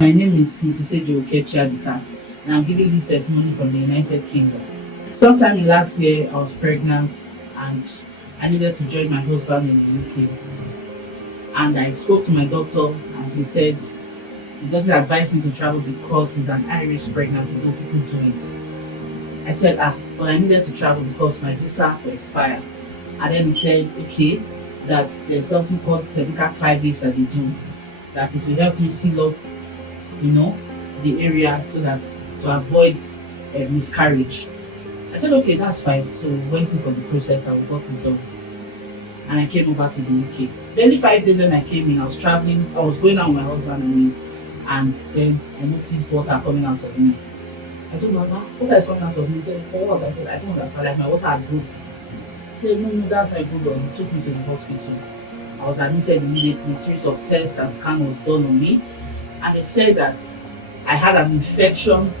My name is Mrs. Chadika, and I'm giving this testimony from the United Kingdom. Sometime last year, I was pregnant and I needed to join my husband in the UK. And I spoke to my doctor, and he said he doesn't advise me to travel because it's an high-risk pregnancy, though people do it. I said, but I needed to travel because my visa will expire. And then he said, okay, that there's something called cervical cleavage that they do, that it will help me seal up, the area so that to avoid miscarriage. I said, okay, that's fine. So we went in for the process and we got it done. And I came over to the UK. Barely 5 days when I came in, I was traveling, I was going out with my husband and me, and then I noticed water coming out of me. I told my mother, water is coming out of me. He said, for what? I said, I don't understand, like my water had broke. He said, no, that's how it broke down. He took me to the hospital. I was admitted immediately. A series of tests and scan was done on me, and they said that I had an infection,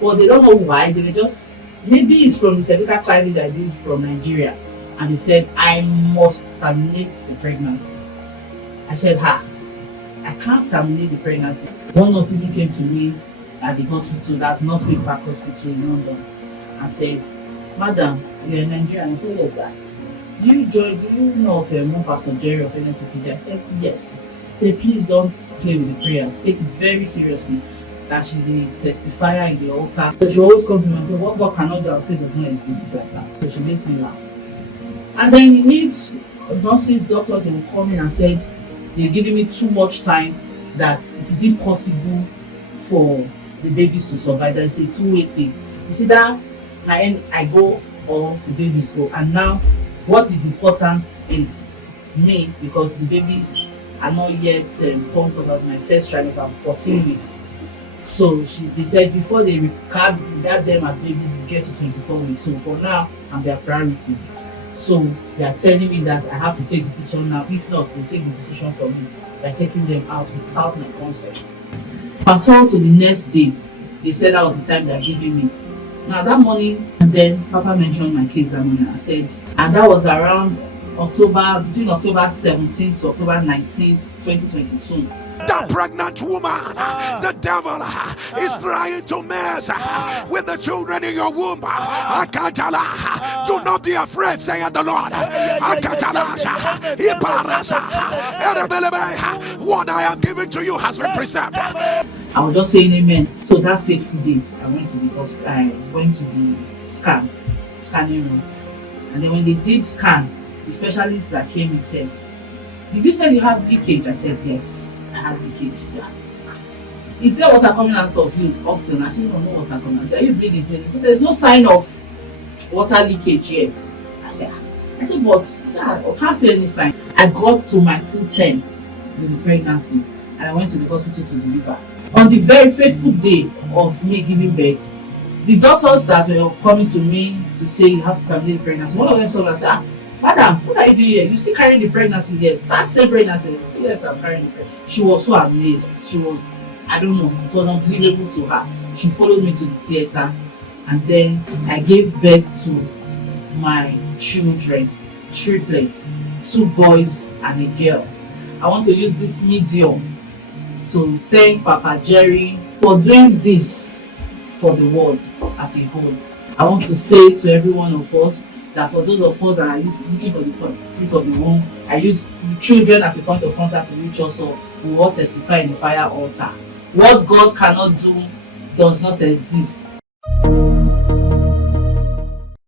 but they don't know why. They just, maybe it's from the cervical cleavage I did from Nigeria, and they said I must terminate the pregnancy. I said, I can't terminate the pregnancy. One nurse even came to me at the hospital, that's North Wing Park Hospital in London, and said, Madam, you're in Nigeria. I said, yes, sir. Do you know of one Pastor Jerry of NSPPD? I said, yes. They please don't play with the prayers. Take it very seriously. That she's a testifier in the altar. So she always comes to me and say, what God cannot do, I'll say does not exist like that. So she makes me laugh. And then you need nurses, doctors who will come in and said they're giving me too much time, that it is impossible for the babies to survive. That is a two-way thing. You see that I go or the babies go. And now what is important is me, because the babies are not yet formed, because I was my first trimester, I'm 14 weeks. So they said before they regard them as babies, we get to 24 weeks. So for now, I'm their priority. So they are telling me that I have to take decision now. If not, they'll take the decision for me by taking them out without my consent. Fast forward to the next day, they said that was the time they are giving me. Now that morning, and then Papa mentioned my case that morning. I said, and that was around between October 17th to October 19th, 2022. That pregnant woman, the devil is trying to mess with the children in your womb. Do not be afraid, saith the Lord. What I have given to you has been preserved. I was just saying amen. So that fateful day, I went to the hospital. I went to the scanning room, and then when they did scan, the specialist that came in said, "Did you say you have leakage?" I said, "Yes, I have leakage." He said, "Is there water coming out of you up till now?" I said, "No, no water coming out. Are you bleeding?" He said, "So there's no sign of water leakage here." I said, "But sir, I can't see any sign." I got to my full term with the pregnancy, and I went to the hospital to deliver. On the very fateful day of me giving birth, the doctors that were coming to me to say you have to terminate the pregnancy, one of them told me, said, "Madam, what are you doing here? You still carrying the pregnancy?" "Yes." "Start saying pregnancy." "Yes, I'm carrying the pregnancy." She was so amazed. She was, I don't know, it was unbelievable to her. She followed me to the theater, and then I gave birth to my children, triplets, 2 boys and a girl. I want to use this medium to thank Papa Jerry for doing this for the world as a whole. I want to say to every one of us that for those of us that are looking for the fruit of the womb, I use children as a point of contact to reach us, so we will testify in the fire altar. What God cannot do does not exist.